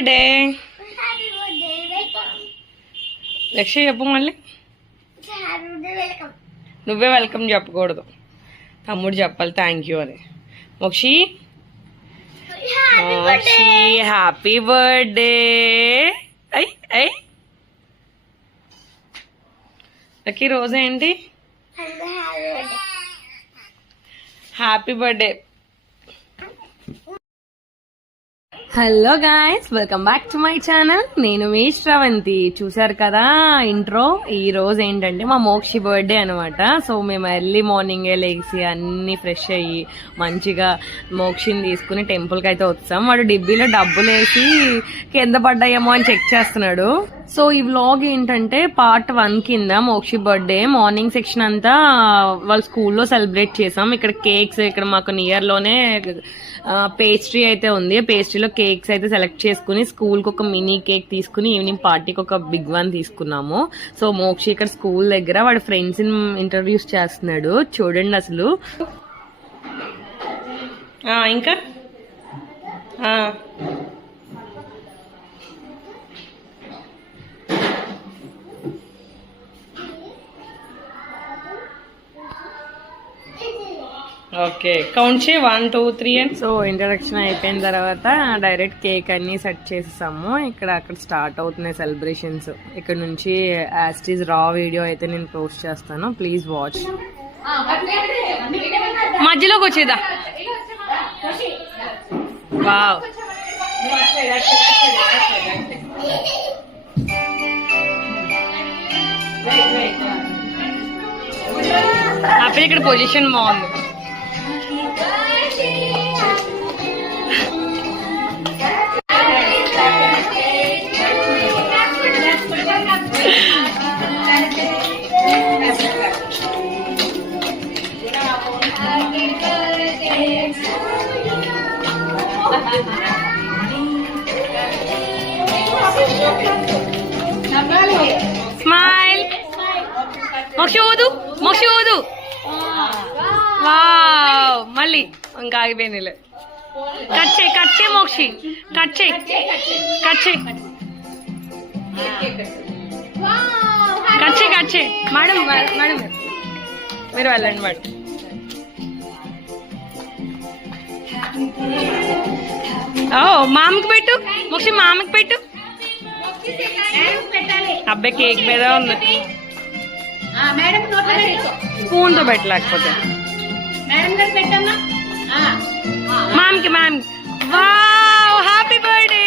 Birthday లక్ష్య చెప్పు మళ్ళీ. నువ్వే వెల్కమ్ చెప్పకూడదు, తమ్ముడు చెప్పాలి థ్యాంక్ యూ అని. Mokshi Mokshi happy birthday. అయ్ అయ్ లక్కీ రోజు ఏంటి? Happy birthday. Hello guys, welcome back to my channel. నేను మీ శ్రవంతి. చూసారు కదా ఇంట్రో. ఈ రోజు ఏంటంటే మా మోక్షి బర్త్డే అనమాట. సో మేము ఎర్లీ మార్నింగే లేచి అన్ని ఫ్రెష్ అయ్యి మంచిగా మోక్షిని తీసుకుని టెంపుల్కి అయితే వచ్చాం. వాడు డిబ్బీలో డబ్బులు వేసి కింద పడ్డాయేమో అని చెక్ చేస్తున్నాడు. సో ఈ వ్లాగ్ ఏంటంటే పార్ట్ 1 కింద మోక్షి బర్త్డే మార్నింగ్ సెక్షన్ అంతా వాళ్ళ స్కూల్లో సెలబ్రేట్ చేసాం. ఇక్కడ కేక్స్, ఇక్కడ మాకు నియర్ లోనే పేస్ట్రీ అయితే ఉంది. పేస్ట్రీలో కేక్స్ అయితే సెలెక్ట్ చేసుకుని స్కూల్ కి ఒక మినీ కేక్ తీసుకుని ఈవినింగ్ పార్టీకి ఒక బిగ్ వన్ తీసుకున్నాము. సో మోక్షి ఇక్కడ స్కూల్ దగ్గర వాడి ఫ్రెండ్స్ ఇంటర్వ్యూస్ చేస్తున్నాడు. చూడండి అసలు. ఇంకా ఓకే కౌంట్ చే 1 2 3 అని. సో ఇంట్రడక్షన్ అయిపోయిన తర్వాత డైరెక్ట్ కేక్ అన్ని సెట్ చేసేసాము. అక్కడ స్టార్ట్ అవుతున్నాయి సెలబ్రేషన్స్. ఇక్కడ నుంచి యాస్టీజ్ రా వీడియో అయితే నేను పోస్ట్ చేస్తాను, ప్లీజ్ వాచ్. మధ్యలోకి వచ్చేదా? వావ్, అప్పుడు ఇక్కడ పొజిషన్ బాగుంది. స్మైల్. మోక్షి ఊదు, మోక్షి ఊదు. వావ్, మళ్ళీ ఇంకా ఆగిపోయింది. కట్ చేయి, కట్ చేయి మోక్షి, కట్ చేయి, కట్ చేయి, కట్ చేయి, కట్ చేయి. మేడం మేడం మీరు వెళ్ళండి మేడం. ఓ మామకి పెట్టు మోక్షి, మామకి పెట్టు. అబ్బాయి కేక్ మీద ఉంది, స్పూన్ తో పెట్టలేకపోతే. మామకి మ్యామ్. Wow, happy birthday.